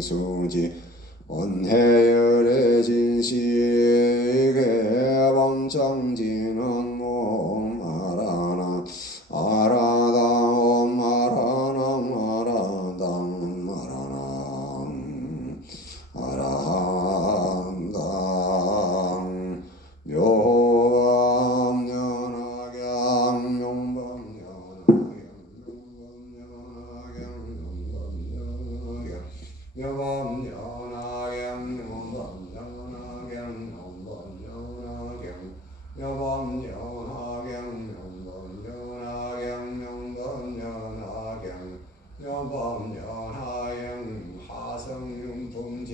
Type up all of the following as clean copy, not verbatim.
성수지 원해열의 진시계 범정지는 몸 아라나 아라담 아라남 아라담 아라남 아라담 묘암 연하경 용범 연하경 여범 연하경 용범 연하경 용범 연하경 여범 연하경 용범 연하경 용범 연하경 여범 연하경 하성윤품제칠.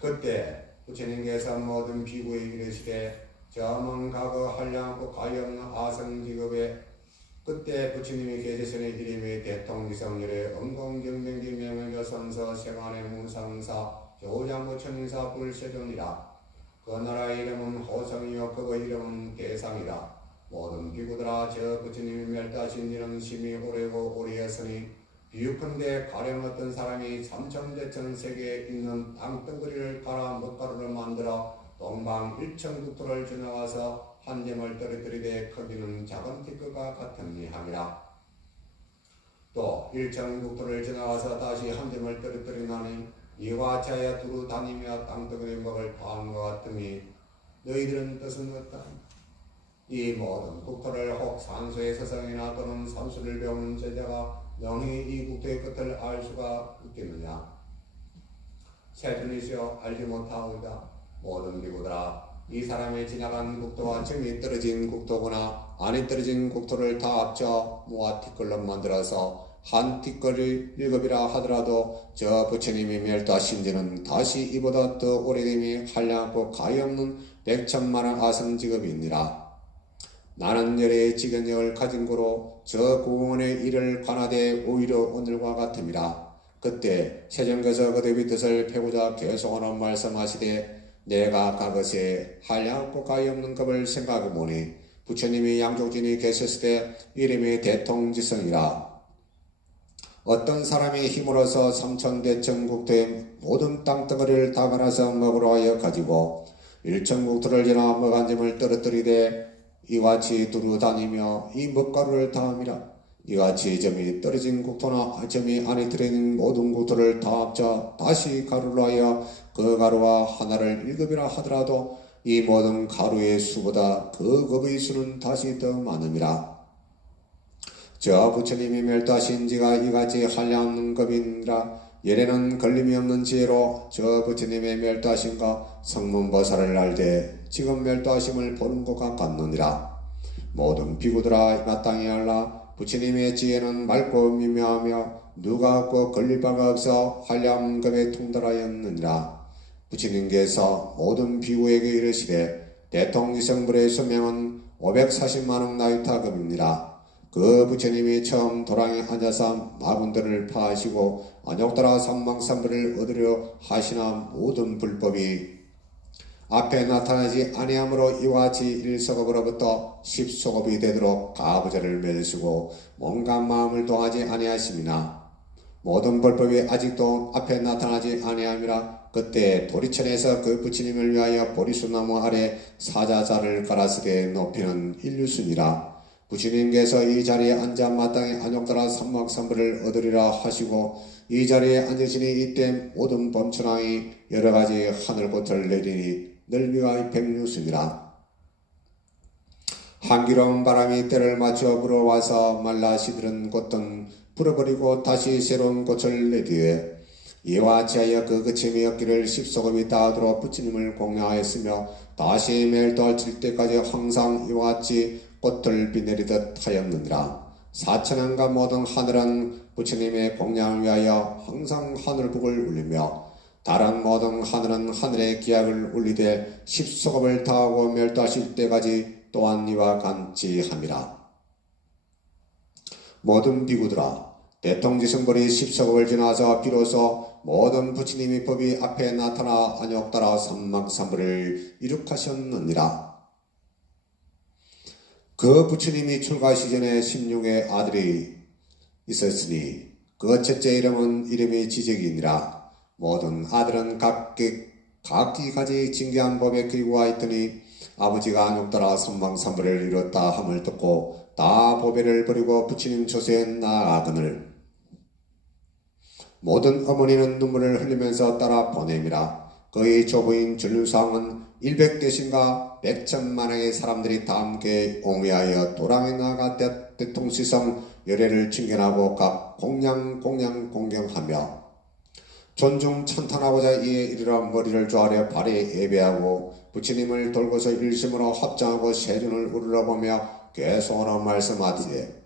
그때 부처님께서 모든 비구에 이르시되 저먼 과거 한량고 가염 아성직업에 그때 부처님이 계시선의 이름이 대통지성열의 엄공경명기 명명교선서 생활의 무상사 조장부천인사 불세존이라. 그 나라의 이름은 호성이요 그의 이름은 대상이라. 모든 비구들아 저 부처님이 멸다신 일은 심히 오래고 오래였으니 비유컨대 가령 어떤 사람이 삼천대천 세계에 있는 땅덩어리를 갈아 먹가루를 만들어 동방 일천국토를 지나가서 한 점을 떨어뜨리되 크기는 작은 티끌과 같으니함이라. 또 일천국토를 지나가서 다시 한 점을 떨어뜨리나니 이와 같이 두루 다니며 땅덩어리 먹을 다함과 같으니 너희들은 뜻은 어떠하냐. 이 모든 국토를 혹 산수의 서성이나 또는 산수를 배우는 제자가 영희 이 국토의 끝을 알 수가 있겠느냐. 세존이시여 알지 못하오이다. 모든 비구들아 이 사람이 지나간 국토와 점이 떨어진 국토구나 안이 떨어진 국토를 다 합쳐 모아 티끌로 만들어서 한 티끌을 7이라 하더라도 저 부처님이 멸도하신 지는 다시 이보다 더 오래됨이 한량없고 가히없는 100천만원 아성직업이니라. 나는 열의 지견력을 가진 고로 저 구원의 일을 관하되 오히려 오늘과 같음이라. 그때 세존께서 그대의 뜻을 펴고자 계속하는 말씀하시되 내가 가것에 한량없고 가히없는 법을 생각해보니 부처님이 양족진이 계셨을 때 이름이 대통지성이라. 어떤 사람이 힘으로서 삼천대천국토의 모든 땅덩어리를 다 갈아서 먹으러 하여 가지고 일천국토를 지나 먹은 점을 떨어뜨리되 이같이 두루 다니며 이 먹가루를 다함이라. 이같이 점이 떨어진 국토나 점이 안에 들어있는 모든 국토를 다 합쳐 다시 가루로 하여 그 가루와 하나를 1급이라 하더라도 이 모든 가루의 수보다 그 급의 수는 다시 더 많음이라. 저 부처님이 멸도하신 지가 이같이 한량없는 급이니라. 예래는 걸림이 없는 지혜로 저 부처님의 멸도하심과 성문보살을 알되 지금 멸도하심을 보는 것과 같느니라. 모든 비구들아 마땅히 알라. 부처님의 지혜는 맑고 미묘하며 누가 없고 걸릴 바가 없어 한량급에 통달하였느니라. 부처님께서 모든 비구에게 이르시되 대통지성불의 수명은 540만억 나유타급입니다. 그 부처님이 처음 도랑에 앉아서 마군들을 파하시고 안욕따라 삼망삼불을 얻으려 하시나 모든 불법이 앞에 나타나지 아니하므로 이와 같이 1소급으로부터 10소급이 되도록 가부좌를 맺으시고 뭔가 마음을 동하지 아니하심이나 모든 불법이 아직도 앞에 나타나지 아니함이라. 그때 도리천에서 그 부처님을 위하여 보리수나무 아래 사자자를 깔아쓰되 높이는 인류순이라. 부처님께서 이 자리에 앉아 마땅히 안욕따라 삼막삼불을 얻으리라 하시고 이 자리에 앉으시니 이때 모든 범천왕이 여러가지 하늘꽃을 내리니 넓이가 100류순이라. 한기로운 바람이 때를 맞춰 불어와서 말라 시들은 꽃은 불어버리고 다시 새로운 꽃을 내뒤에 이와 지하여 그 그침이 없기를 10소급이 다하도록 부처님을 공양하였으며 다시 멸도할 때까지 항상 이와 같이 꽃을 비 내리듯 하였느니라. 사천왕과 모든 하늘은 부처님의 공양을 위하여 항상 하늘북을 울리며 다른 모든 하늘은 하늘의 기약을 울리되 10소급을 다하고 멸도하실 때까지 또한 이와 같이 함이라. 모든 비구들아 대통지성불이 10소급을 지나서 비로소 모든 부처님의 법이 앞에 나타나 안욕따라 삼막삼불을 이룩하셨느니라. 그 부처님이 출가하시 전에 16의 아들이 있었으니 그 첫째 이름이 지적이니라. 모든 아들은 각기 가지 징계한 법에 기구가 있더니 아버지가 안욕따라 선망삼부를 이뤘다 함을 듣고 다 보배를 버리고 부처님 조세에 나아가거늘 모든 어머니는 눈물을 흘리면서 따라 보냄이라. 그의 조부인 전류상은 100대신가 100천만의 사람들이 다 함께 옹위하여 도랑에 나아가 대통시성 열애를 칭견하고 각 공경하며 존중 찬탄하고자 이에 이르러 머리를 조아려 발에 예배하고 부처님을 돌고서 일심으로 합장하고 세존을 우러러보며 개송으로 말씀하시되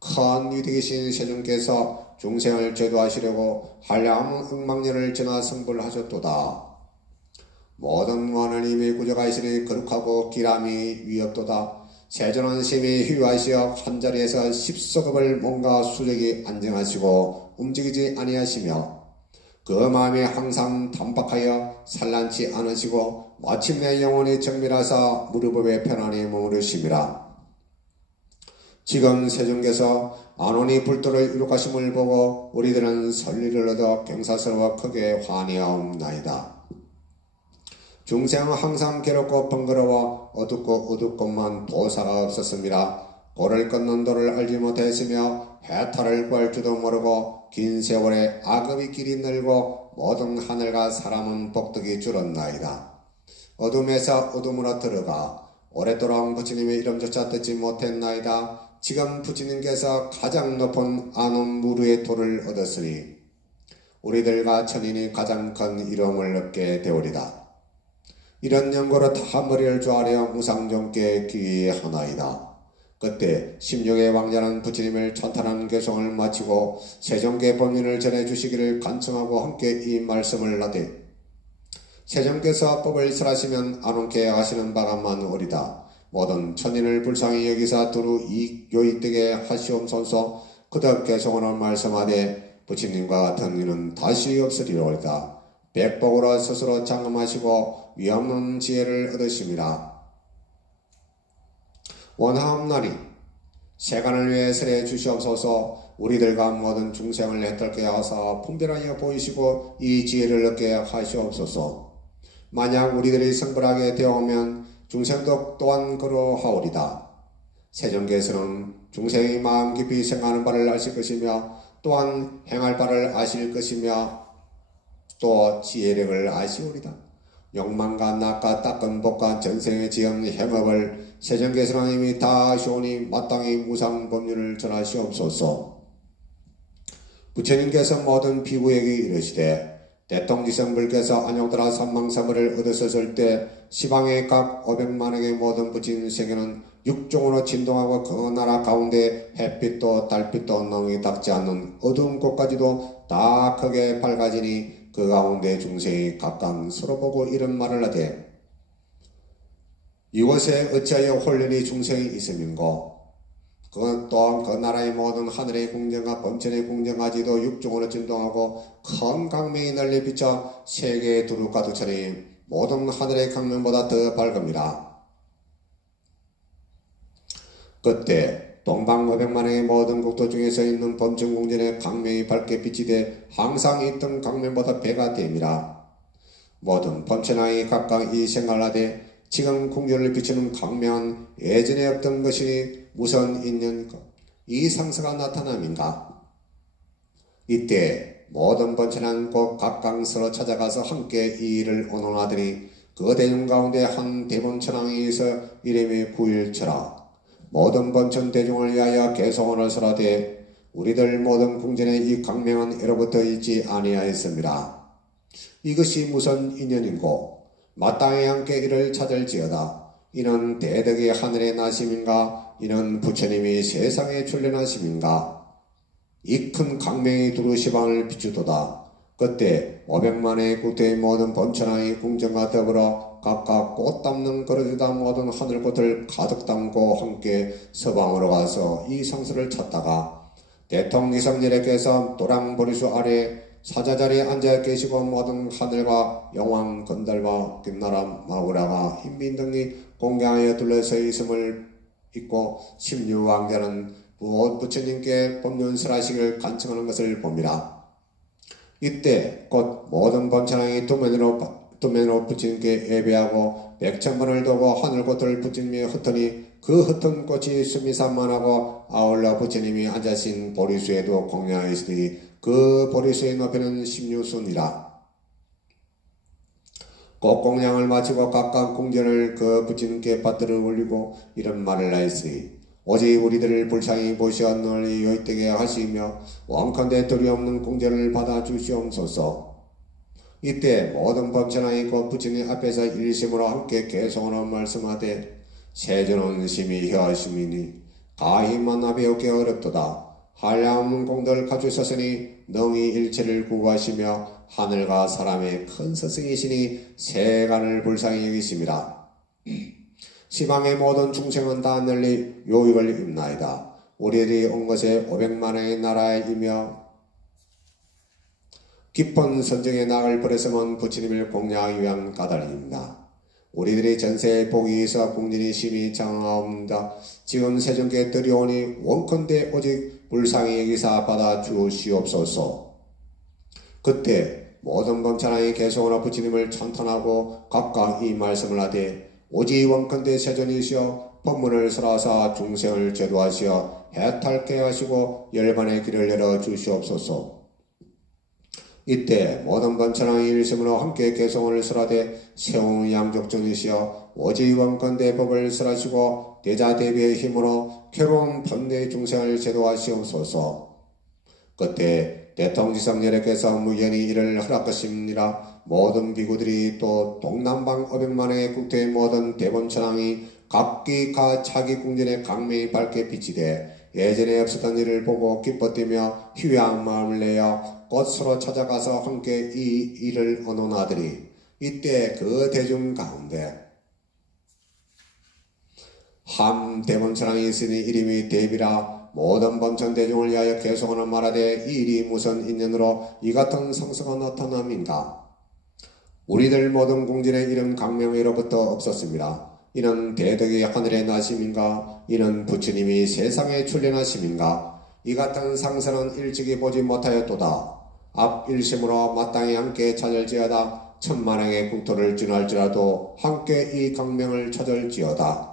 큰 위대이신 세존께서 중생을 제도하시려고 한량 억만년을 지나 성불하셨도다. 모든 원하님이 구족하시니 거룩하고 기람이 위협도다. 세존한 심이 휘하시어 한자리에서 10소급을 몸과 수력이 안정하시고 움직이지 아니하시며 그 마음이 항상 단박하여 산란치 않으시고 마침내 영혼이 정밀하사 무릎에 편안히 머무르심이라. 지금 세존께서 안온이 불도를 이룩하심을 보고 우리들은 설리를 얻어 경사스러워 크게 환희하옵나이다. 중생은 항상 괴롭고 번거로워 어둡고만 도사가 없었습니다. 고를 끊는 도를 알지 못했으며 해탈을 구할 줄도 모르고 긴 세월에 악업이 길이 늘고 모든 하늘과 사람은 복덕이 줄었나이다. 어둠에서 어둠으로 들어가 오랫도록 부처님의 이름조차 듣지 못했나이다. 지금 부처님께서 가장 높은 안온 무르의 도를 얻었으니 우리들과 천인이 가장 큰 이름을 얻게 되오리다. 이런 연고로 다 머리를 조아려 무상종께 귀의하나이다. 그때 16의 왕자는 부처님을 찬탄한 개송을 마치고 세종께 법륜을 전해주시기를 간청하고 함께 이 말씀을 하되 세종께서 법을 설하시면 안온케 하시는 바가 많으리다. 모든 천인을 불쌍히 여기사 두루 요익되게 하시옵소서. 그덕 개송으로 말씀하되 부처님과 같은 이는 다시 없으리로다. 백복으로 스스로 장엄하시고 위엄는 지혜를 얻으심이라. 원하옵나니 세간을 위해 설해 주시옵소서. 우리들과 모든 중생을 해탈케 하사 분별하여 보이시고 이 지혜를 얻게 하시옵소서. 만약 우리들이 성불하게 되어오면 중생도 또한 그러하오리다. 세종께서는 중생의 마음 깊이 생각하는 바를 아실 것이며 또한 행할 바를 아실 것이며 또 지혜력을 아시오리다. 욕망과 낙과 닦은 복과 전생의 지은 행업을 세종께서는 이미 다 아시오니 마땅히 무상법륜을 전하시옵소서. 부처님께서 모든 비구에게 이르시되 대통지성불께서 안욕따라 삼망사물을 얻으셨을 때 시방의 각 500만에게 모든 부처님 세계는 육종으로 진동하고 그 나라 가운데 햇빛도 달빛도 능히 닿지 않는 어두운 곳까지도 다 크게 밝아지니 그 가운데 중생이 각각 서로 보고 이런 말을 하되 이곳에 어찌하여 홀련히 중생이 있음인고 그건 또한 그 나라의 모든 하늘의 궁정과 범천의 궁정까지도 육종으로 진동하고 큰 강명이 널리 비쳐 세계에 두루 가득 차니 모든 하늘의 강명보다 더 밝음이라. 그때 동방 500만의 모든 국도 중에서 있는 범천궁전의 강명이 밝게 빛이 돼 항상 있던 강명보다 배가 됨이라. 모든 범천왕이 각각 이 생각을 하되 지금 궁전을 비추는 강명은 예전에 없던 것이 무슨 있는가? 이 상사가 나타남인가? 이때 모든 범천왕 곧 각각 서로 찾아가서 함께 이 일을 언론하더니 그 대중 가운데 한 대범천왕이 있어 이름이 구일처라. 모든 범천 대중을 위하여 개송원을 설하되 우리들 모든 궁전의 이 강명은 예로부터 있지 아니하였습니다. 이것이 무슨 인연인고 마땅히 함께 이를 찾을지어다. 이는 대덕이 하늘에 나심인가? 이는 부처님이 세상에 출현하심인가? 이 큰 강명이 두루 시방을 비추도다. 그때 500만의 국대의 모든 범천왕이 궁전과 더불어 각각 꽃 담는 그릇에다 모든 하늘꽃을 가득 담고 함께 서방으로 가서 이 상수를 찾다가 대통이성렬에께서 도랑보리수 아래 사자자리에 앉아 계시고 모든 하늘과 영왕 건달과 김나라 마구라가 흰빈 등이 공경하여 둘러서 있음을 있고 16왕자는 무엇 부처님께 법문설하시기를 간청하는 것을 봅니다. 이때 곧 모든 범천왕이 도면으로 부처님께 예배하고 백천번을 도고 하늘꽃을 부처님이 흩으니 그 흩은 꽃이 수미산만하고 아울러 부처님이 앉으신 보리수에도 공양하였으니 그 보리수의 높이는 16순이라. 꽃공양을 마치고 각각 궁전을 그 부처님께 받들어 올리고 이런 말을 하였으니 오직 우리들을 불쌍히 보시어 널리 요익되게 하시며 원컨대 두려움없는 궁전을 받아 주시옵소서. 이때 모든 범천왕이 곧 부처님 앞에서 일심으로 함께 개송하는 말씀하되 세존은 심히 혀하심이니 가히 만나 배우기 어렵도다. 한량없는 공덕을 가주셨으니 능히 일체를 구하시며 하늘과 사람의 큰 스승이시니 세간을 불쌍히 여기심이라. 시방의 모든 중생은 다 널리 요익을 입나이다. 우리들이 온 것에 500만의 나라이며 깊은 선정의 낙을 버렸으면 부처님을 공양하기 위한 까닭입니다. 우리들이 전세에 복이 있어 궁진이 심히 장하옵니다. 지금 세존께 들여오니 원컨대 오직 불쌍히 여기사 받아 주시옵소서. 그때 모든 범천왕이 개송하나 부처님을 찬탄하고 각각 이 말씀을 하되 오직 원컨대 세존이시여 법문을 설하사 중생을 제도하시어 해탈케 하시고 열반의 길을 열어 주시옵소서. 이때 모든 범천왕이 일심으로 함께 개송을 설하되 세운 양족전이시여 오직 원컨대 법을 설하시고 대자대비의 힘으로 괴로운 번뇌 중생을 제도하시옵소서. 그때 대통지성열애께서 무연히 이를 허락하심이라. 모든 비구들이 또 동남방 500만의 국토의 모든 대범천왕이 각기 자기 궁전의 강명이 밝게 빛이 돼 예전에 없었던 일을 보고 기뻐뛰며 희귀한 마음을 내어 꽃으로 찾아가서 함께 이 일을 언론하더니 이때 그 대중 가운데 함 대범천왕이 있으니 이름이 대비라. 모든 범천 대중을 위하여 계속하는 말하되 이 일이 무슨 인연으로 이 같은 성서가 나타남인가. 우리들 모든 궁전의 이름 강명회로부터 없었습니다. 이는 대덕의 하늘의 나심인가. 이는 부처님이 세상에 출현하심인가. 이 같은 상서는 일찍이 보지 못하였도다. 앞 일심으로 마땅히 함께 찾을지어다. 천만행의 국토를 지날지라도 함께 이 강명을 찾을지어다.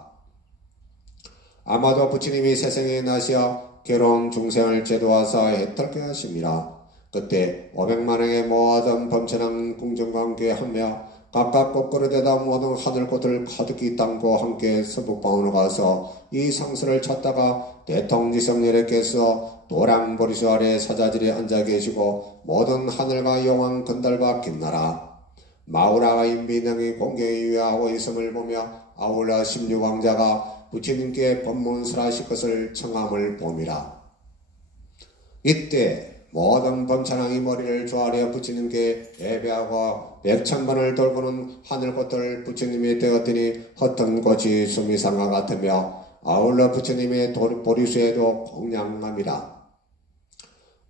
아마도 부처님이 세상에 나시어 괴로운 중생을 제도하사 해탈케 하심이라. 그때 500만행의 모든 범천왕 궁전과 함께 하며 각각 꽃그릇에다 모든 하늘꽃을 가득히 담고 함께 서북방으로 가서 이 상서를 찾다가 대통지성열애께서 도랑보리수 아래 사자질에 앉아 계시고 모든 하늘과 영왕 건달과 긴나라 마우라가 인비능이 공경에 유의하고 있음을 보며 아울러 16왕자가 부처님께 법문설하실 것을 청함을 봄이라. 이때 모든 범천왕이 머리를 조아려 부처님께 예배하고 백천번을 돌고는 하늘꽃을 부처님이 되었더니 헛던 꽃이 수미상과 같으며 아울러 부처님의 보리수에도 공양함이라.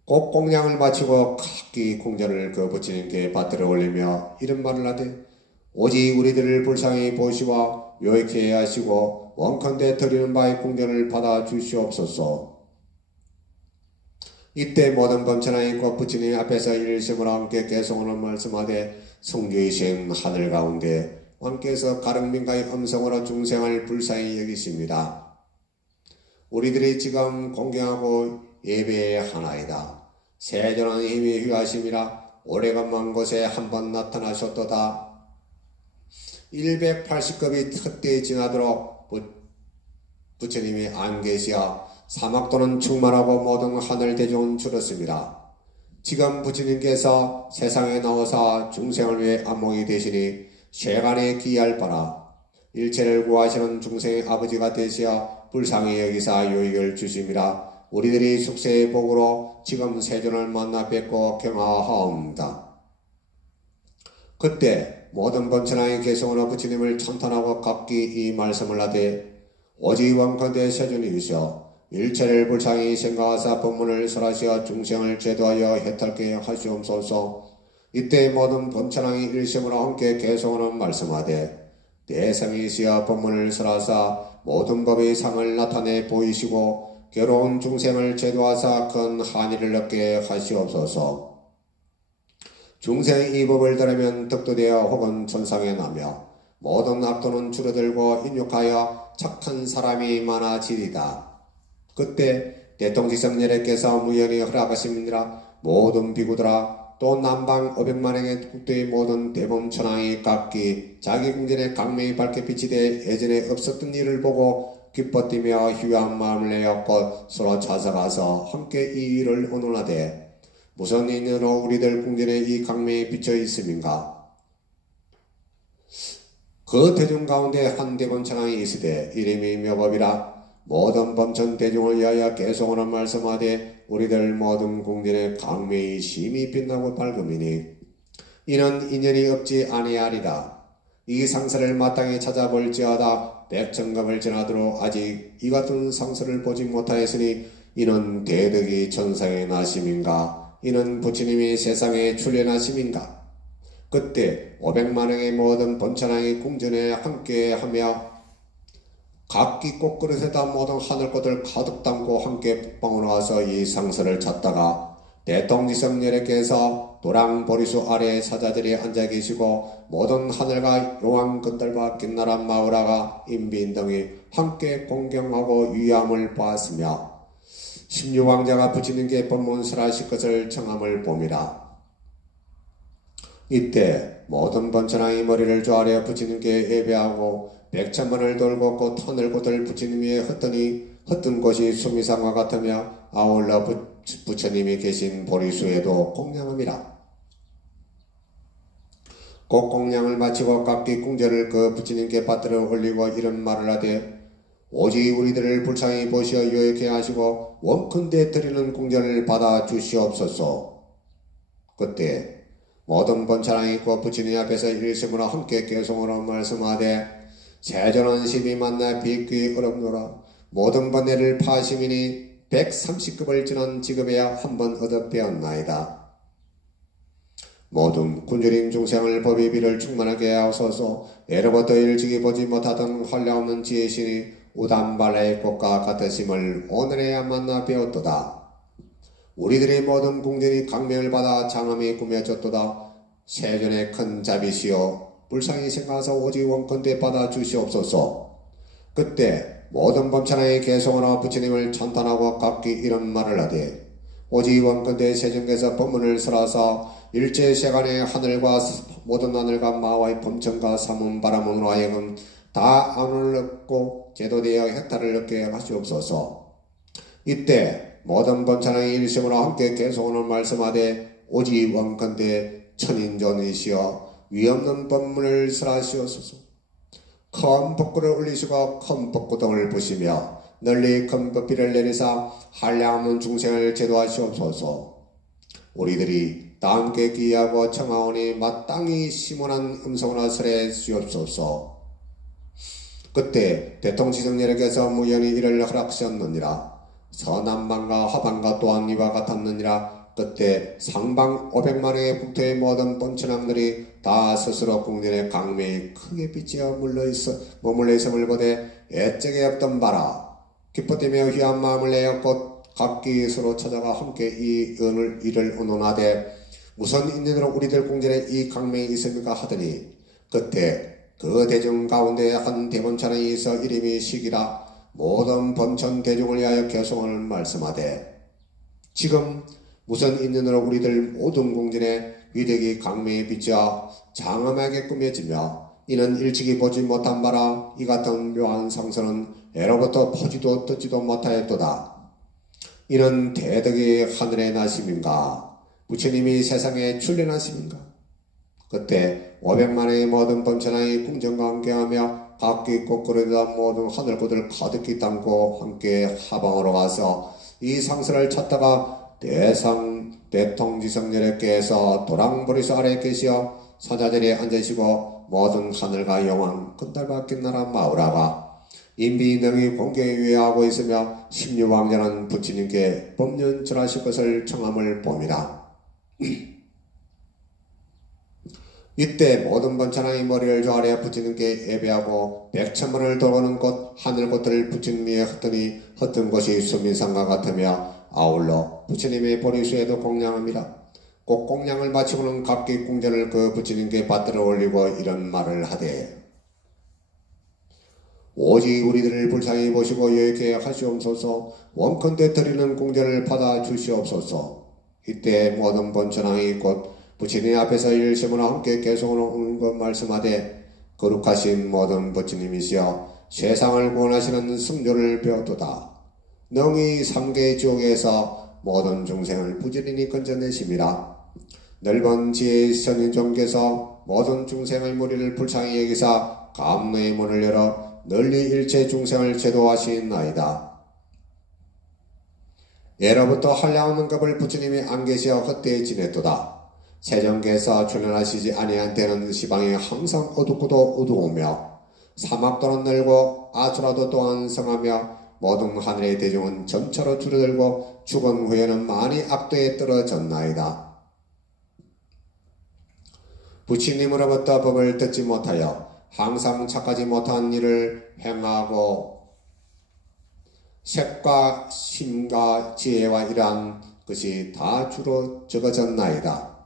꽃공양을 마치고 각기 궁전을 그 부처님께 받들어 올리며 이런 말을 하되 오직 우리들을 불쌍히 보시와 요익케 하시고 원컨대 드리는 바의 궁전을 받아 주시옵소서. 이때 모든 범천왕이 곧 부처님 앞에서 일심으로 함께 계속하는 말씀하되 성주이신 하늘 가운데 왕께서 가릉민가의 음성으로 중생을 불쌍히 여기십니다. 우리들이 지금 공경하고 예배의 하나이다. 세존한 힘이 휘하심이라. 오래간 먼 곳에 한번 나타나셨도다. 180급이 헛되이 지나도록 부처님이 안 계시어 사막도는 충만하고 모든 하늘 대중은 줄었습니다. 지금 부처님께서 세상에 나오사 중생을 위해 안목이 되시니 세간에 기할 바라. 일체를 구하시는 중생의 아버지가 되시어 불쌍히 여기사 요익을 주심이라. 우리들이 숙세의 복으로 지금 세존을 만나 뵙고 경화하옵니다. 그때 모든 범천왕이 개성으로 부처님을 찬탄하고 각기 이 말씀을 하되 오직 원컨대 세존이시여 일체를 불쌍히 생각하사 법문을 설하시어 중생을 제도하여 해탈케 하시옵소서. 이때 모든 범천왕이 일심으로 함께 개성하는 말씀하되 대성이시여 법문을 설하사 모든 법의 상을 나타내 보이시고 괴로운 중생을 제도하사 큰 한의를 얻게 하시옵소서. 중생 이 법을 들으면 덕도 되어 혹은 천상에 나며 모든 악도는 줄어들고 인육하여 착한 사람이 많아지리다. 그때 대통지성녀께서 무연히 허락하심이니라. 모든 비구들아 또 남방 500만행의 국도의 모든 대범천왕이 각기 자기 궁전에 강명이 밝게 빛이 돼 예전에 없었던 일을 보고 기뻐 뛰며 희유한 마음을 내었고 서로 찾아가서 함께 이 일을 의논하되 무슨 인연으로 우리들 궁전에 이 강명이 비쳐 있음인가. 그 대중 가운데 한 대범천왕이 있으되 이름이 묘법이라. 모든 범천 대중을 위하여 계속하는 말씀하되 우리들 모든 궁전에 강명이 심히 빛나고 밝음이니 이는 인연이 없지 아니하리라. 이 상사를 마땅히 찾아볼지어다 백천금을 지나도록 아직 이 같은 상사를 보지 못하였으니 이는 대덕이 천상에 나심인가. 이는 부처님이 세상에 출현하심인가. 그때 500만행의 모든 번천왕이 궁전에 함께하며 각기 꽃그릇에다 모든 하늘꽃을 가득 담고 함께 북방으로 와서 이 상서를 찾다가 대통지성녀께서 도랑보리수 아래 사자들이 앉아 계시고 모든 하늘과 용왕 건달과 긴나라 마우라가 인비인 등이 함께 공경하고 위함을 보았으며 16왕자가 부처님께 법문설하실 것을 청함을 봄이라. 이때 모든 번천왕이 머리를 조아려 부처님께 예배하고 백천만을 돌고 곧 하늘꽃을 부처님 위에 흩은 곳이 수미상과 같으며 아울러 부처님이 계신 보리수에도 공양함이라. 곧 공양을 마치고 각기 궁전을 그 부처님께 받들어 올리고 이런 말을 하되 오직 우리들을 불쌍히 보시어 유익게 하시고 원컨대 드리는 궁전을 받아 주시옵소서. 그때 모든 번천왕이 있고 부처님 앞에서 일심으로 함께 계송으로 말씀하되 세존은 심히 만나 비귀 어렵노라. 모든 번뇌를 파시미니 130급을 지난 지급에야 한 번 얻어 배웠나이다. 모든 굶주린 중생을 법의 비를 충만하게 하소서. 예로부터 일찍이 보지 못하던 한량없는 지혜신이 우담발라의 꽃과 같으심을 오늘에야 만나 배웠도다. 우리들의 모든 궁전이 강명을 받아 장엄히 꾸며졌도다. 세존의 큰 자비시여 불쌍히 생각하사 오직 원컨대 받아 주시옵소서. 그때 모든 범천왕이 계속하나 부처님을 찬탄하고 각기 이런 말을 하되 오직 원컨대 세존께서 법문을 설하사 일제 세간의 하늘과 모든 하늘과 마와의 범천과 삼은 바람으로 하여금 다 안을 얻고 제도되어 혜택을 얻게 하시옵소서. 이때 모든 범천왕이 일심으로 함께 계속하는 말씀하되 오직 원컨대 천인존이시여 위없는 법문을 설하시옵소서. 큰 법구를 올리시고 큰 법구등을 부시며 널리 큰 법비를 내리사 한량없는 중생을 제도하시옵소서. 우리들이 다 함께 기하고 청하오니 마땅히 시문한 음성으로 설해 주옵소서. 그때 대통지성녀께서 무연히 이를 허락하셨느니라. 서남방과 하방과 또한 이와 같았느니라. 그때 상방 500만의 국토의 모든 번천왕들이 다 스스로 궁전의 강명이 크게 비치어 머물러 있음을 보되 애적에 없던 바라. 기뻐되며 휘한 마음을 내어 곧 각기 서로 찾아가 함께 일을 의논하되 무슨 인연으로 우리들 궁전에 이 강명이 있습니까 하더니 그때 그 대중 가운데 한 대범천왕이 있어 이름이 시기라. 모든 범천 대중을 위하여 계속하는 말씀하되 지금 무슨 인연으로 우리들 모든 궁전에 위대기 강명에 비쳐 장엄하게 꾸며지며 이는 일찍이 보지 못한 바라. 이 같은 묘한 상서는 애로부터 보지도 듣지도 못하였도다. 이는 대덕이 하늘에 나심인가. 부처님이 세상에 출현하심인가. 그때 500만의 모든 범천왕이 궁전과 함께하며 각기 꽃그릇에다 모든 하늘꽃을 가득히 담고 함께 하방으로 가서 이 상서를 찾다가 대통지성녀께서 도랑보리수 아래에 계시어 사자들이 앉으시고 모든 하늘과 영왕 건달과 긴나라 마우라가 인비 등이 공경에 위하고 있으며 16왕자는 부처님께 법륜 절하실 것을 청함을 봅니다. 이때 모든 번천왕이 머리를 저 아래 부처님께 예배하고 백천만을 돌아오는 곳 하늘곳들을 부처님 위에 흩더니 흩은 곳이 수민상과 같으며 아울러 부처님의 보리수에도 공양합니다. 꼭 공양을 마치고는 각기 궁전을 그 부처님께 받들어 올리고 이런 말을 하되 오직 우리들을 불쌍히 보시고 여익게 하시옵소서. 원컨대 드리는 궁전을 받아 주시옵소서. 이때 모든 번천왕이 곧 부처님 앞에서 일심으로 함께 계속으로 오는 것 말씀하되 거룩하신 모든 부처님이시여 세상을 구원하시는 승조를 배웠도다. 능히 삼계 지옥에서 모든 중생을 부지런히 건져내심이라. 넓은 지혜의 선인종께서 모든 중생의 무리를 불쌍히 여기사 감로의 문을 열어 널리 일체 중생을 제도하시나이다. 예로부터 한량없는 급을 부처님이 안 계시어 헛되이 지냈도다. 세정께서 출현하시지 아니한 때는 시방이 항상 어둡고도 어두우며 사막도는 넓고 아수라도 또한 성하며 모든 하늘의 대중은 점차로 줄어들고 죽은 후에는 많이 악도에 떨어졌나이다. 부처님으로부터 법을 듣지 못하여 항상 착하지 못한 일을 행하고 색과 심과 지혜와 이러한 것이 다 주로 적어졌나이다.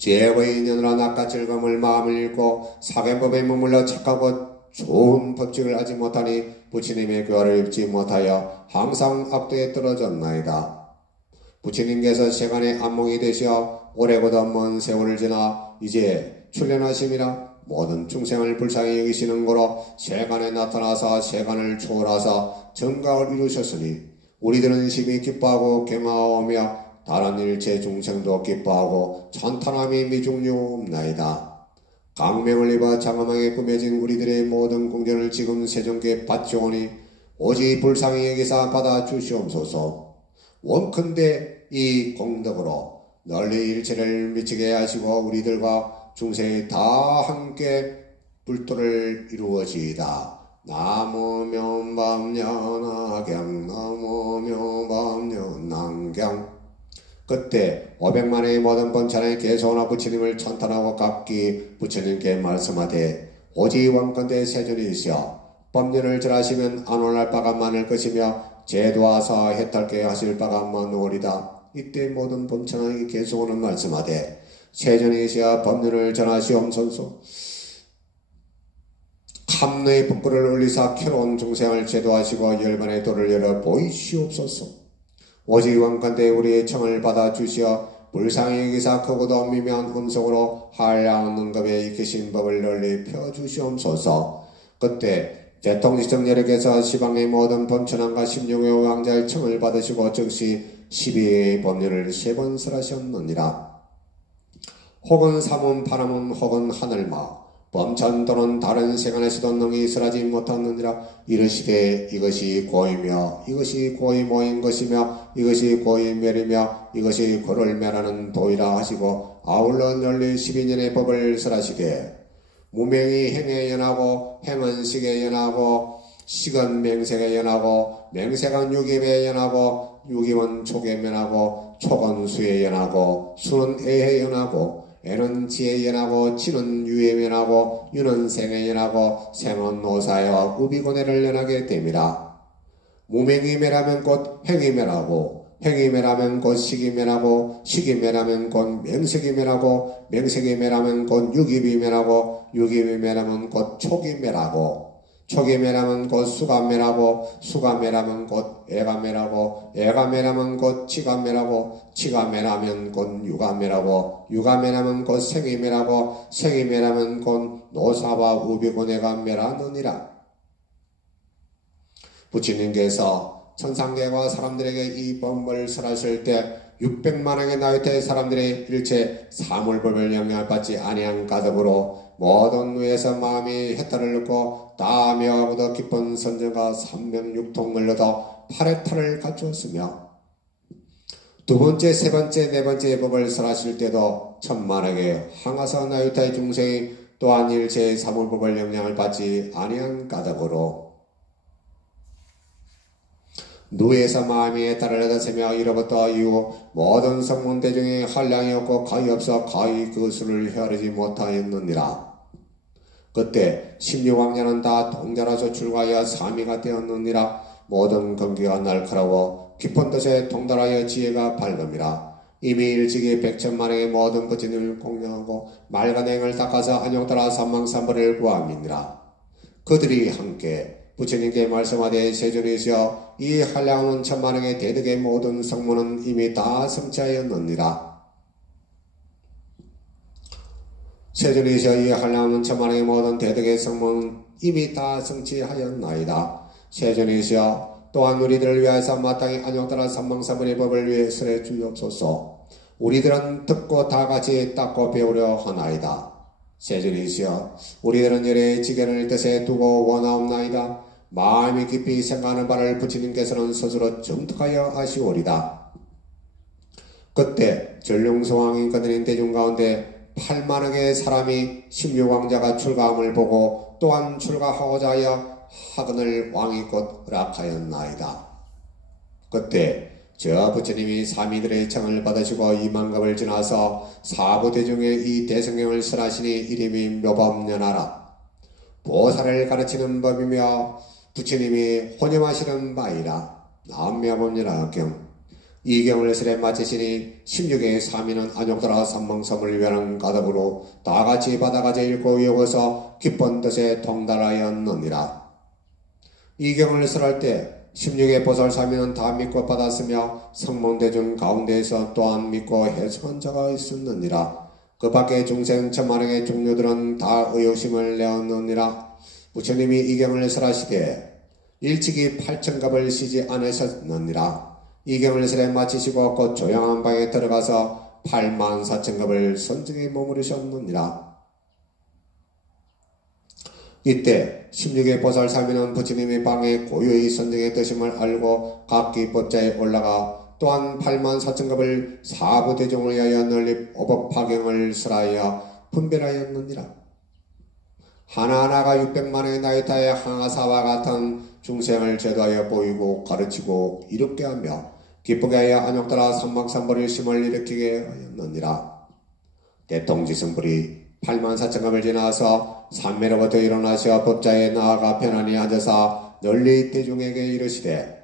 죄의 인연으로 낯과 즐거움을 마음을 잃고 사견법에 머물러 착하고 좋은 법칙을 하지 못하니 부처님의 교화를 입지 못하여 항상 악도에 떨어졌나이다. 부처님께서 세간의 안목이 되시어 오래보다 먼 세월을 지나 이제 출현하심이라 모든 중생을 불쌍히 여기시는 거로 세간에 나타나서 세간을 초월하사 정각을 이루셨으니 우리들은 심히 기뻐하고 경하오며 다른 일체 중생도 기뻐하고 찬탄함이 미중료옵나이다. 강명을 입어 장엄하게 꾸며진 우리들의 모든 궁전을 지금 세종께 바치오니 오직 불쌍히 여기사 받아 주시옵소서. 원컨대 이 공덕으로 널리 일체를 미치게 하시고 우리들과 중생이 다 함께 불도를 이루어지이다. 나무명밤년하경 나무명밤년난경. 그때 500만의 모든 번찬의 개소나 부처님을 찬탄하고 각기 부처님께 말씀하되 오직 원컨대 세존이시여 법륜을 절하시면 안 올랄 바가 많을 것이며 제도하사 해탈게 하실 바가 많으리다. 이때 모든 번찬의 개소는 말씀하되 세존이시여 법륜을 전하시옵소서. 감로의 북구를 올리사 괴로운 중생을 제도하시고 열반의 도를 열어 보이시옵소서. 오직 원컨대 우리의 청을 받아 주시어 불쌍히 여기사 크고도 미묘한 음성으로 한량 능급에 익히신 법을 널리 펴주시옵소서. 그때 대통지청 여력에서 시방의 모든 범천왕과 16의 왕자의 청을 받으시고 즉시 12의 법률을 3번 설하셨느니라. 혹은 삼은 바람은 혹은 하늘마 범천 또는 다른 세간에서도 능히 설하지 못하느니라. 이르시되 이것이 고이며 이것이 고이 모인 것이며 이것이 고이 멸이며 이것이 고를 멸하는 도이라 하시고 아울러 널리 12년의 법을 설하시되 무명이 행에 연하고 행은 식에 연하고 식은 맹색에 연하고 맹색은 유김에 연하고 유김은 촉에 연하고 촉은 수에 연하고 수는 애에 연하고 애는 지에 연하고 지는 유에 연하고 유는 생에 연하고 생은 노사여 우비고내를 연하게 됨이라. 무명이 멸하면 곧 행이 멸하고 행이 멸하면 곧 식이 멸하고 식이 멸하면 곧 맹색이 멸하고 맹색이 멸하면 곧 유깁이 멸하고 유깁이 멸하면 곧 촉이 멸하고 촉이 멸하면 곧 수가 멸하고 수가 멸하면 곧 애가 멸하고 애가 멸하면 곧 치가 멸하고 치가 멸하면 곧 유가 멸하고 유가 멸하면 곧 생이 멸하고 생이 멸하면 곧 노사와 우비고내가 멸하느니라. 부처님께서 천상계와 사람들에게 이 법을 설하실 때 600만왕의 나이테의 사람들의 일체 사물법을 영향받지 아니한 가덕으로 모든 위에서 마음이 해탈을 넣고 다 묘하고도 깊은 선정과 삼명육통을 얻어 8의 탈을 갖추었으며 두 번째, 세 번째, 네 번째 법을 설하실 때도 천만에게 항아사 나유타의 중생이 또한 일체의 사물법을 영향을 받지 아니한 가덕으로 누에서 마음이 달아나서며 이로부터 이후 모든 성문 대중이 한량이 없고 가히 없어 가히 그 수를 헤아리지 못하였느니라. 그때 16왕자는 다 동자라서 출가하여 사미가 되었느니라. 모든 건기가 날카로워 깊은 뜻에 통달하여 지혜가 밝음이라. 이미 일찍이 백천만행의 모든 부처님을 공경하고 맑은 행을 닦아서 안욕따라 삼망삼벌을 구함이니라. 그들이 함께 부처님께 말씀하되 세존이시여 이 한량없는 천만행의 대덕의 모든 성문은 이미 다 성취하였느니라. 세존이시여 이 한량없는 천만행의 모든 대덕의 성문은 이미 다 성취하였나이다. 세존이시여 또한 우리들을 위하여서 마땅히 안욕따라 삼망삼벌의 법을 위해서 주옵소서. 우리들은 듣고 다같이 닦고 배우려 하나이다. 세존이시여 우리들은 열의 지견을 뜻에 두고 원하옵나이다. 마음이 깊이 생각하는 바를 부처님께서는 스스로 정특하여 아시오리다. 그때 전룡성왕인 거느린 대중 가운데 8만억의 사람이 16왕자가 출가함을 보고 또한 출가하고자 하여 하거늘 왕이 곧 허락하였나이다. 그때 저 부처님이 사미들의 청을 받으시고 이만갑을 지나서 사부대중에 이 대성경을 설하시니 이름이 묘법연하라. 보살을 가르치는 법이며 부처님이 혼념하시는 바이라. 남묘법연하경. 이 경을 설에 마치시니 16의 사미는 안욕따라 삼망삼을 위하는 가덕으로 다같이 받아가져 읽고 외워서 기쁜 뜻에 통달하였느니라. 이 경을 설할 때 16의 보살사미는 다 믿고 받았으며 성문대중 가운데에서 또한 믿고 해석한 자가 있었느니라. 그 밖에 중생 천만행의 종류들은 다 의욕심을 내었느니라. 부처님이 이 경을 설하시되 일찍이 8천갑을 쉬지 않으셨느니라. 이 경을 설에 마치시고 곧 조용한 방에 들어가서 84,000갑을 선정에 머무르셨느니라. 이때 16의 보살사미는 부처님의 방에 고요히 선정의 뜻임을 알고 각기 법자에 올라가 또한 84,000갑을 사부대중을 위하여 널리 오법파경을 설하여 분별하였느니라. 하나하나가 600만의 나이타의 항아사와 같은 중생을 제도하여 보이고 가르치고 이롭게 하며 기쁘게 하여 안욕따라 삼막삼벌의 심을 일으키게 하였느니라. 대통지승불이 84,000갑을 지나서 산매로부터 일어나시어 법자에 나아가 편안히 앉아서 널리 대중에게 이르시되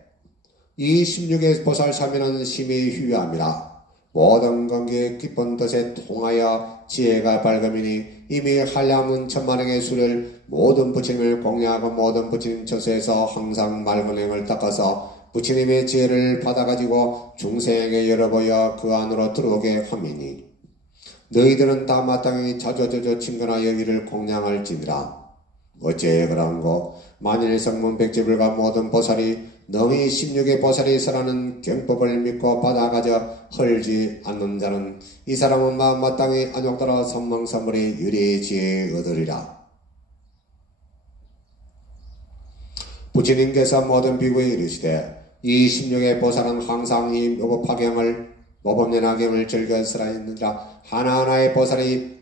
이 16의 보살사미는 심히 휴유함이라. 모든 관계의 깊은 뜻에 통하여 지혜가 밝음이니 이미 한량은 천만행의 수를 모든 부처님을 공양하고 모든 부처님 처소에서 항상 맑은 행을 닦아서 부처님의 지혜를 받아가지고 중생에게 열어보여 그 안으로 들어오게 함이니 너희들은 다 마땅히 자조자조 친근하여 이를 공양할지니라. 어째 그런고 만일 성문 백지불가 모든 보살이 능히 16의 보살이 설하는 경법을 믿고 받아가져 헐지 않는 자는 이 사람은 마땅히 안욕따라 삼망삼벌의 유리의 지혜에 얻으리라. 부처님께서 모든 비구에 이르시되 이 16의 보살은 항상 이 묘법화경을 모법연화경을 즐겨 설하였느니라. 하나하나의 보살이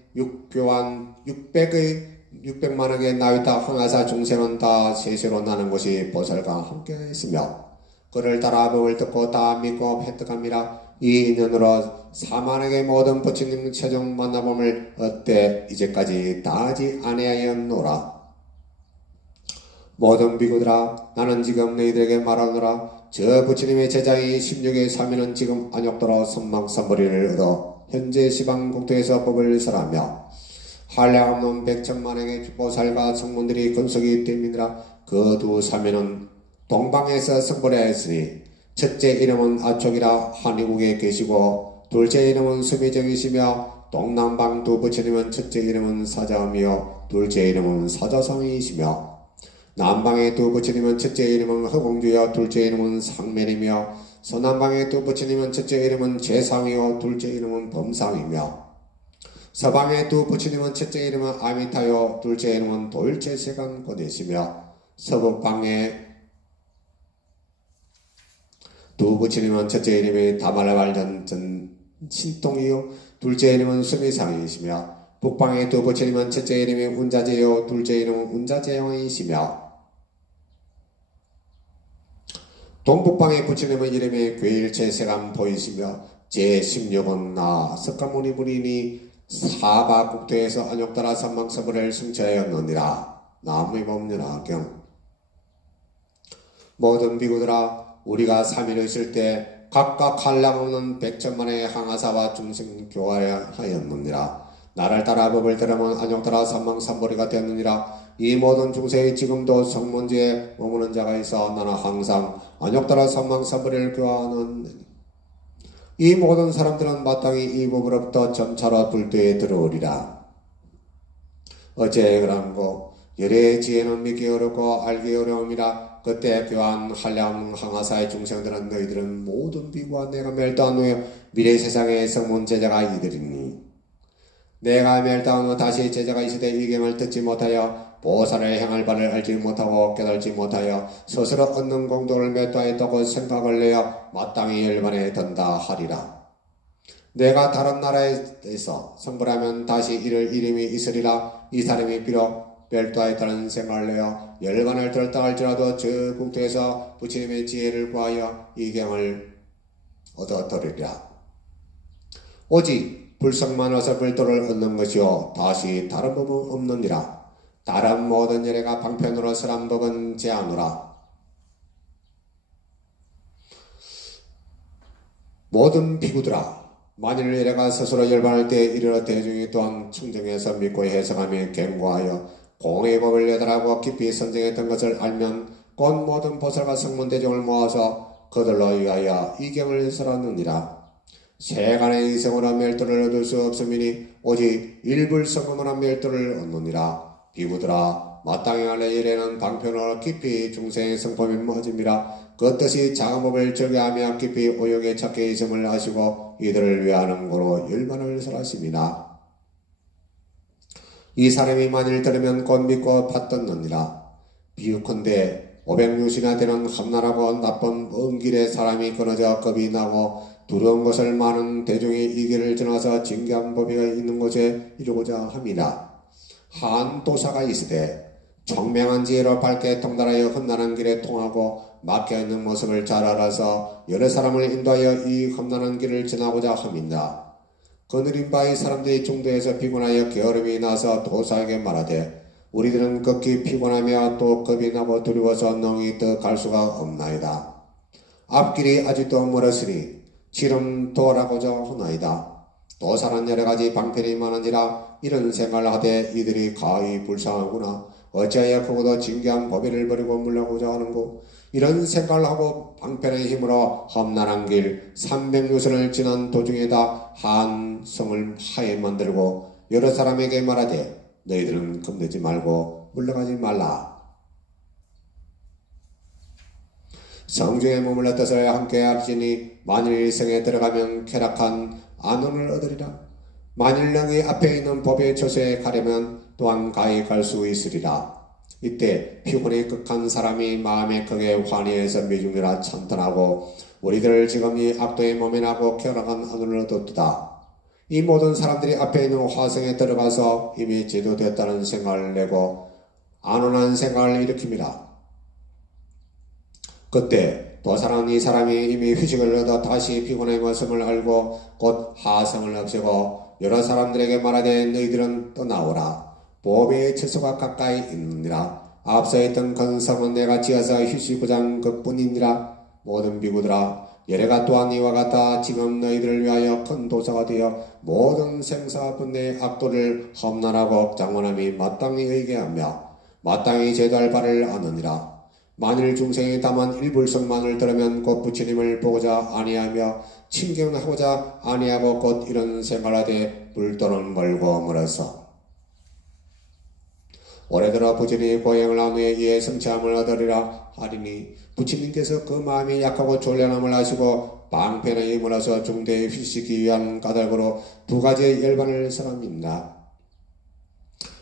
600만억의 나위타 항아사 중생은 다 세세로 나는 곳이 보살과 함께 있으며 그를 따라 법을 듣고 다 믿고 획득함이라. 이 인연으로 4만억의 모든 부처님 최종 만나봄을 얻되 이제까지 다하지 아니하였노라. 모든 비구들아 나는 지금 너희들에게 말하노라. 저 부처님의 제자인 16의 사미는 지금 안욕따라 삼망삼벌이를 얻어 현재 시방국토에서 법을 설하며 한량없는 백천만행의 보살과 성문들이 근속이 됨이니라. 그 두 사미는 동방에서 성불하였으니 첫째 이름은 아촉이라 한의국에 계시고 둘째 이름은 수미정이시며 동남방 두 부처님은 첫째 이름은 사자이며 둘째 이름은 사자성이시며 남방의 두 부처님은 첫째 이름은 허공주여 둘째 이름은 상면이며 서남방의 두 부처님은 첫째 이름은 재상이요 둘째 이름은 범상이며 서방의 두 부처님은 첫째 이름은 아미타요 둘째 이름은 도일체세간고대시며 서북방의 두 부처님은 첫째 이름이 다말발전 신동이요 둘째 이름은 수미상이시며 북방의 두 부처님은 첫째 이름이 운자제요 둘째 이름은 운자제용이시며 동북방의 부처님의 이름이 괴일체 세감 보이시며 제16은 나 석가모니 부인이 사바국토에서 안욕따라 삼망서불을 승처하였느니라. 나무의법륜화경. 모든 비구들아, 우리가 삼위를 있을 때 각각 한량없는 백천만의 항아사와 중생 교화하였느니라. 나를 따라 법을 들으면 안욕따라 삼망삼보리가 되었느니라. 이 모든 중생이 지금도 성문지에 머무는 자가 있어 나는 항상 안욕따라 삼망삼보리를 교화하는 이 모든 사람들은 마땅히 이 법으로부터 점차로 불도에 들어오리라. 어째 그런고 열의 지혜는 믿기 어렵고 알기 어려움이라. 그때 교환 한량 항아사의 중생들은 너희들은 모든 비구와 내가 멸도한 후에 미래 세상의 성문 제자가 이들이니 내가 멸도한 후 다시 제자가 있으되 이 경을 듣지 못하여 보살을 행할 바를 알지 못하고 깨달지 못하여 스스로 얻는 공덕을 멸도하였다고 생각을 내어 마땅히 열반에 든다 하리라. 내가 다른 나라에서 성불하면 다시 이를 이름이 있으리라. 이 사람이 비록 멸도하였다는 생각을 내어 열반을 들었다 할지라도 저 국토에서 부처님의 지혜를 구하여 이 경을 얻어들으리라. 오직 불성만 어서 불도를 얻는 것이요 다시 다른 법은 없느니라. 다른 모든 예례가 방편으로 설한 법은 제하노라. 모든 비구들아, 만일 예례가 스스로 열반할 때 이르러 대중이 또한 청정해서 믿고 해석하며 경고하여 공의 법을 여달하고 깊이 선정했던 것을 알면 곧 모든 보살과 성문 대중을 모아서 그들로 위하여 이 경을 설하느니라. 세간의 이성으로 멸도를 얻을 수 없음이니 오직 일불성금으로 멸도를 얻느니라. 비구들아, 마땅히 할래 예례는 방편으로 깊이 중생의 성품이 맞음이라. 그 뜻이 작은 법을 즐겨하며 깊이 오역에 찾게 있음을 아시고 이들을 위하는 거로 열반을 설하심이나. 이 사람이 만일 들으면 곧 믿고 받듣느니라. 비유컨대 500류시나 되는 험난하고 나쁜 먼 길에 사람이 끊어져 겁이 나고 두려운 것을 많은 대중이 이 길을 지나서 징계한 법이 있는 곳에 이르고자 함이라. 한 도사가 있으되 청명한 지혜로 밝게 통달하여 험난한 길에 통하고 막혀있는 모습을 잘 알아서 여러 사람을 인도하여 이 험난한 길을 지나고자 함이라. 거느린 바의 사람들이 중도에서 피곤하여 게으름이 나서 도사에게 말하되 우리들은 극히 피곤하며 또 겁이 나고 두려워서 능히 더 갈 수가 없나이다. 앞길이 아직도 멀었으니 지름 도라고자 하나이다. 도사는 여러가지 방편이 많으니라. 이런 생각을 하되 이들이 가히 불쌍하구나. 어찌하여 그보다 징계한 법의를 버리고 물러가고자 하는고. 이런 생각을 하고 방편의 힘으로 험난한 길 300유선을 지난 도중에다 한 성을 하에 만들고 여러 사람에게 말하되 너희들은 겁내지 말고 물러가지 말라. 성중에 머물러 뜻을 함께 할지니 만일 성에 들어가면 쾌락한 안원을 얻으리라. 만일 너희 앞에 있는 법의 처소에 가려면 또한 가히 갈 수 있으리라. 이때 피곤이 극한 사람이 마음에 크게 환희해서 미중이라 찬탄하고 우리들 지금 이 악도의 몸에 나고 쾌락한 안원을 얻었다. 이 모든 사람들이 앞에 있는 화성에 들어가서 이미 제도됐다는 생각을 내고 안온한 생각을 일으킵니다. 그때 도사는 이 사람이 이미 휴식을 얻어 다시 피곤의 모습을 알고 곧 하성을 없애고 여러 사람들에게 말하되 너희들은 떠나오라. 보배의 처소가 가까이 있느니라. 앞서 있던 건성은 내가 지어서 휴식구장 그뿐이니라. 모든 비구들아, 예례가 또한 이와 같아 지금 너희들을 위하여 큰 도사가 되어 모든 생사분의 악도를 험난하고 장원함이 마땅히 의계하며 마땅히 제도할 바를 아느니라. 만일 중생이 다만 일불성만을 들으면 곧 부처님을 보고자 아니하며 친경하고자 아니하고 곧 이런 생활하되 불도는 멀고 멀어서 오래들어 부처님이 고행을 한 후에 이에 성취함을 얻으리라 하리니 부처님께서 그 마음이 약하고 졸려남을 하시고 방편에 물어서 중대에 휴식기 위한 까닭으로 두 가지의 열반을 설합니다.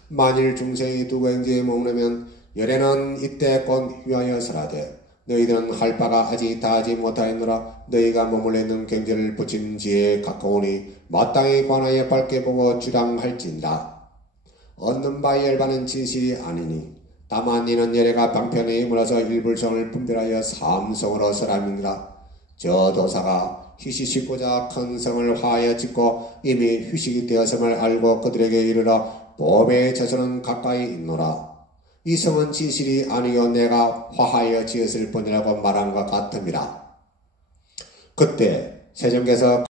만일 중생이 두 가지에 머무르면 열애는 이때 곧 위하여 설하되 너희들은 할 바가 아직 다하지 못하였노라. 너희가 머물러 있는 경제를 부친 지혜에 가까우니 마땅히 관하여 밝게 보고 주량할지니라. 얻는 바의 열반은 진실이 아니니 다만 이는 예래가 방편에 물어서 일불성을 분별하여 삼성으로 설함이니라. 저 도사가 휴식 짓고자 큰 성을 화하여 짓고 이미 휴식이 되었음을 알고 그들에게 이르러 봄에 저서는 가까이 있노라. 이 성은 진실이 아니요 내가 화하여 지었을 뿐이라고 말한 것 같음이라. 그때 세종께서